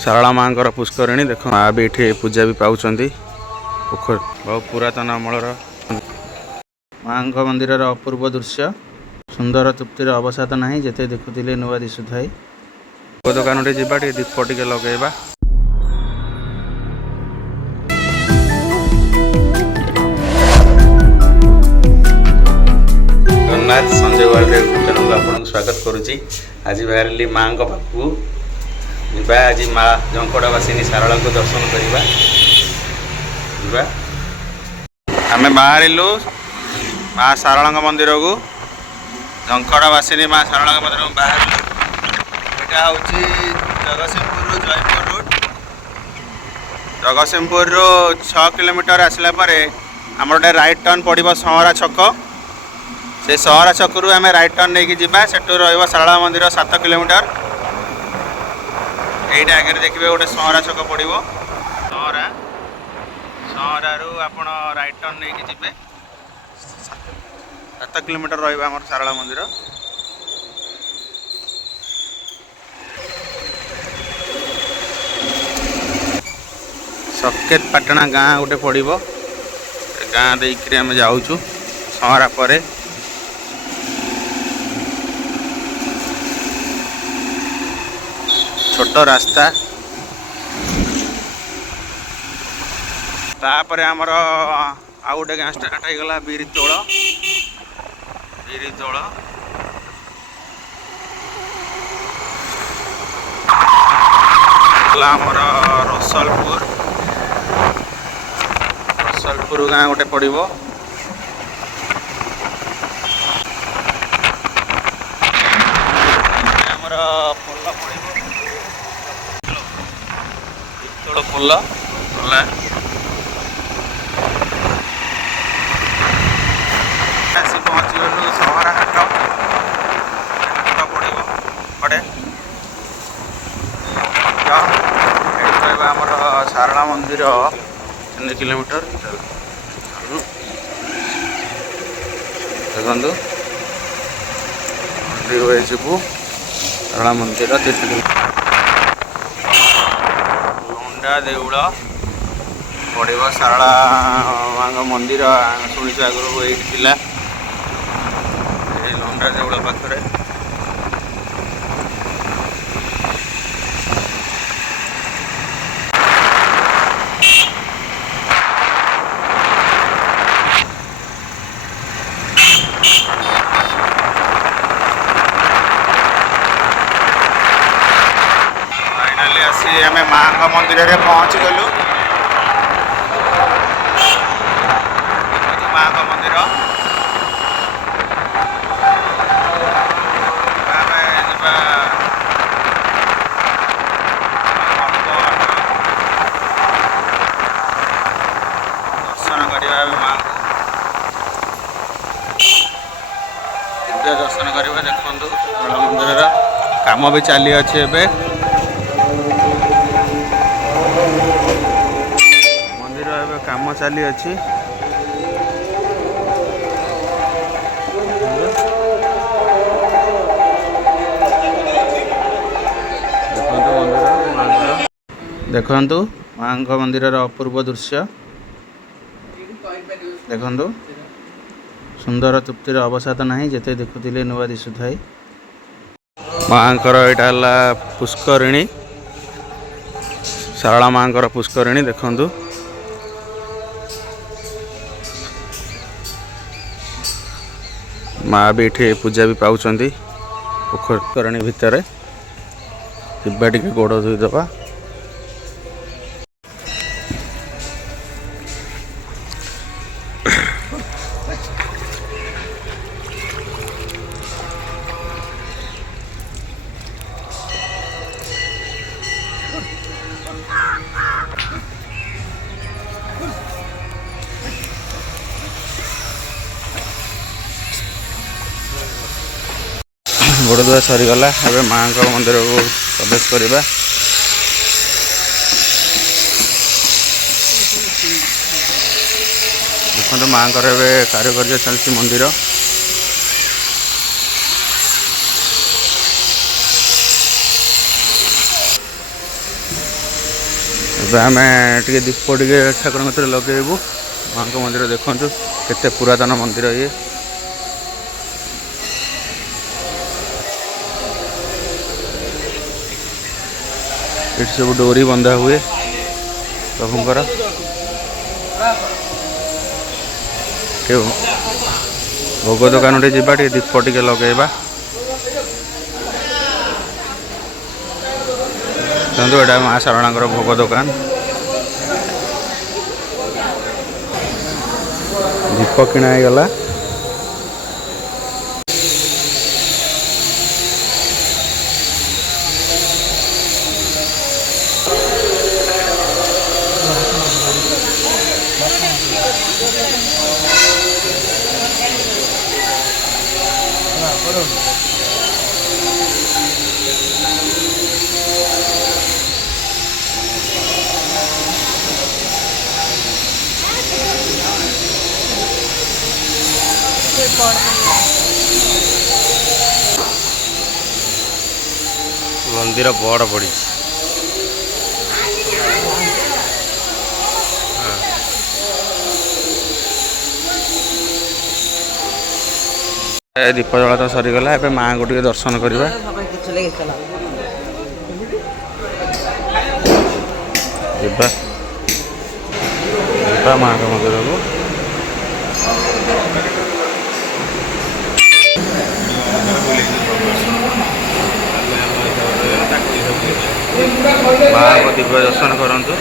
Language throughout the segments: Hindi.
सारला माँ पुष्करिणी देख माँ भी ये पूजा भी पाँच पोखर बहुत पुरातन अमलर माँ मंदिर अपूर्व दृश्य सुंदर तृप्तिर अवसाद ना जिते देखुले नुआ दिशुए दुकान टे जा दीप टे लगेगा जगन्नाथ संजय वार्ड चैनल आपको स्वागत करुच्ची। आज बाहर माँ पाखु जा आज माँ झंकड़वासिनी सारला को दर्शन करवा आम बाहरलु माँ सारला मंदिर को झंकड़वासिनी माँ सारला मंदिर को बाहर यहाँ हूँ जगतसिंहपुर जयपुर रोड जगतसिंहपुर 6 किलोमीटर आसला आम गोटे राइट टर्न पड़ो सहरा छक से सहरा छक आम राइट टर्न नहीं जावा से सारला मंदिर 7 किलोमीटर यहीटा आगे देखिए गोटे सहरा छक पड़ो सहरा सहरु आप राइट टर्न नहीं जी 7 किलोमीटर रहा सारला मंदिर सकेत पाटना गाँ गोटे पड़ो गाँ देकर आम जाऊँ सहरा पर छोट रास्ता तापर आमर आउ गोटे गाँ स्टार्ट होगा बिरितोल आमर रसलपुर गाँ गोटे पड़ो आमर पोल पड़ो पोल आसी पहुँचीगलु सहरा हाट पड़ो पड़े आमर सारला मंदिर 3 किलोमीटर देखु जीवु सारला मंदिर 3 किलोमीटर लंडा देउल पड़ो सारला माँ मंदिर शुणु आगु ये लंडा देउल पाखे फाइनाली आसी आम माँ मंदिर में पहुँची गलु माँ मंदिर दर्शन करवा माँ दिव्य दर्शन करवा देखु मंदिर काम भी चली अच्छे एवं मंदिर एवं काम चली अच्छी देखु माँ मंदिर अपूर्व दृश्य देखु सुंदर तृप्तिर अवसाद ना जिते देखुले नुआ दिशुए माँ यहाँ पुष्करिणी सारला माँ पुष्करिणी देखु माँ भी ये पूजा भी पाँच पोखरणी भितर जा टे गोड़ धोईदबा गोड़ धुआ सरीगला एवं माँ मंदिर को प्रवेश करवा देखो माँ कारुकार्य चलती मंदिर ଏବେ ଆମେ ଟିକେ ଦୀପ ଟିକେ ଠାକୁରଙ୍କ କତିରେ ଲଗେଇବୁ। ମାଙ୍କ ମନ୍ଦିର ଦେଖନ୍ତୁ କେତେ ପୁରାତନ ମନ୍ଦିର ଇଏ। ଏଠି ସବୁ ଡୋରି ବନ୍ଧା ହୁଏ ପ୍ରଭୁଙ୍କର। ଭୋଗ ଦୋକାନ ଟିକେ ଯିବା, ଟିକେ ଦୀପ ଟିକେ ଲଗେଇବା। ଦେଖନ୍ତୁ ଏଇଟା ମା ଶାରଳାଙ୍କର ଭୋଗ ଦୋକାନ। ଦୀପ କିଣା ହେଇଗଲା। मंदिर बड़ पड़ी दीप जला तो सरीगला। ए माँ को टे दर्शन करवा। माँ का मंदिर को माँ को दिव्य दर्शन करंतु।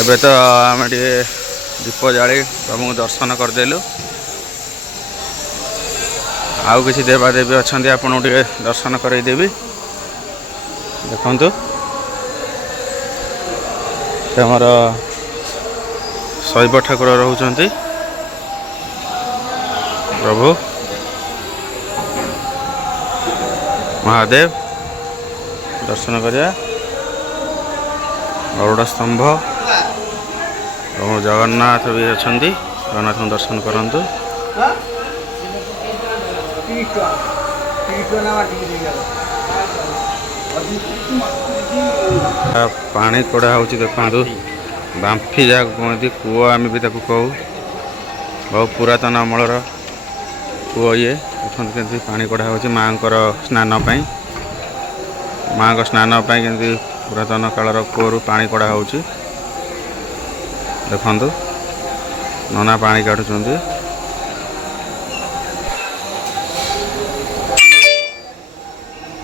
एबे तो आम दीप जाली प्रभु को दर्शन करदेलु। आउ किसी देवादेवी अच्छा आपन दर्शन करदेवी। देखु आमर शैव ठाकुर रोचंती प्रभु महादेव। दर्शन करिया गरुड़ स्तंभ प्रभु जगन्नाथ भी अच्छा। जगन्नाथ को दर्शन करंतु। पानी कड़ा हो देखु बांफी जहाँ कहते कूओ आम भी कहू। बहुत पुरातन अमलर कूओ ये देखते पानी कड़ा हो माँ स्नान पाई। माँ को स्नान पाई के पुरातन कालर कूओ पानी कड़ा हो देखु नना पानी काटुंट।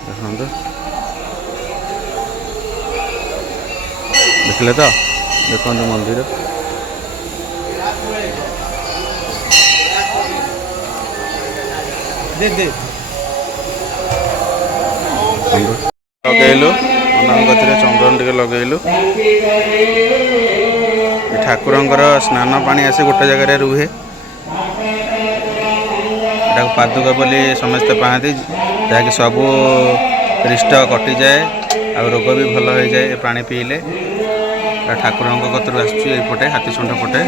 देखु देखले तो देखु मंदिर लगेलु। चंदन टे लगेलु। ठाकुरंकर स्नान पानी आसी गोटे जगह रुहे। पादुका बोली समस्ते पाती जहाँकि सबू रिष्ट कटि जाए आ रोग भी भल हो जाए पानी पीले। ठाकुर कतर आसपटे हाथीसुंड पटे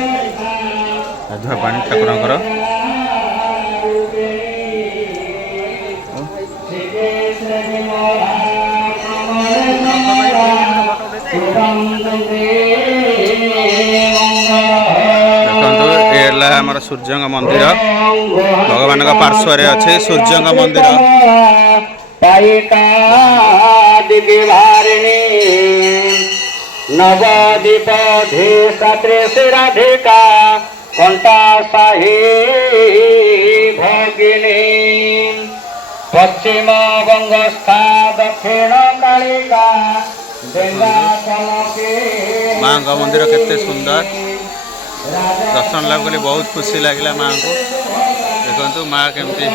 गाधुआ पानी ठाकुरंकर। आमर सूर्य मंदिर भगवान का पार्श्व अच्छे सूर्य मंदिर। नवदीप राधिका कंटा साही भगिनी पश्चिम बंगस्था दक्षिण कालिका माँ का मंदिर केते सुंदर। दर्शन लाभ कली बहुत खुशी लगे माँ को। देखु माँ केमती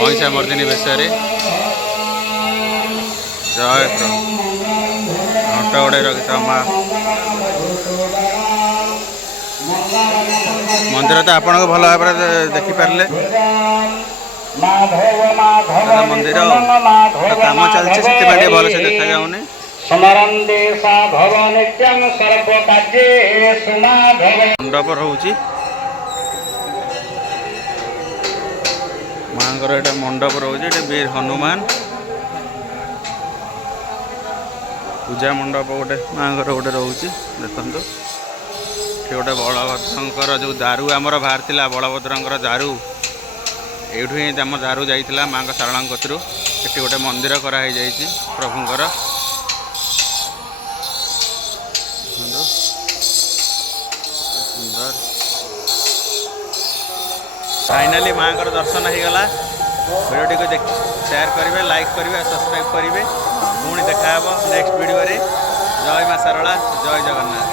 महिषा मर्दिनी बेश जय प्रभु। घंटा गोड़े रखी माँ मंदिर तो आपन को भल भाव देखिपारे। मंदिर काम चलती से भल से देखा जाऊनी। मंडप रोची माँ मंडप रोचे वीर हनुमान पूजा मंडप गोटे माँगर गोटे रोचे देखु ये गोटे बलभद्र जो दारू आमर बाहर था बलभद्र दारू एठू ही आम दारू जाइला माँ शारला कतरू ये गोटे मंदिर कराई जाइए प्रभुंर सुंदर फाइनाली माँ दर्शन हो गला वीडियो को देख शेयर करेंगे लाइक करेंगे सब्सक्राइब करेंगे पुणी देखा नेक्स्ट वीडियो रे जय माँ शारला जय जगन्नाथ।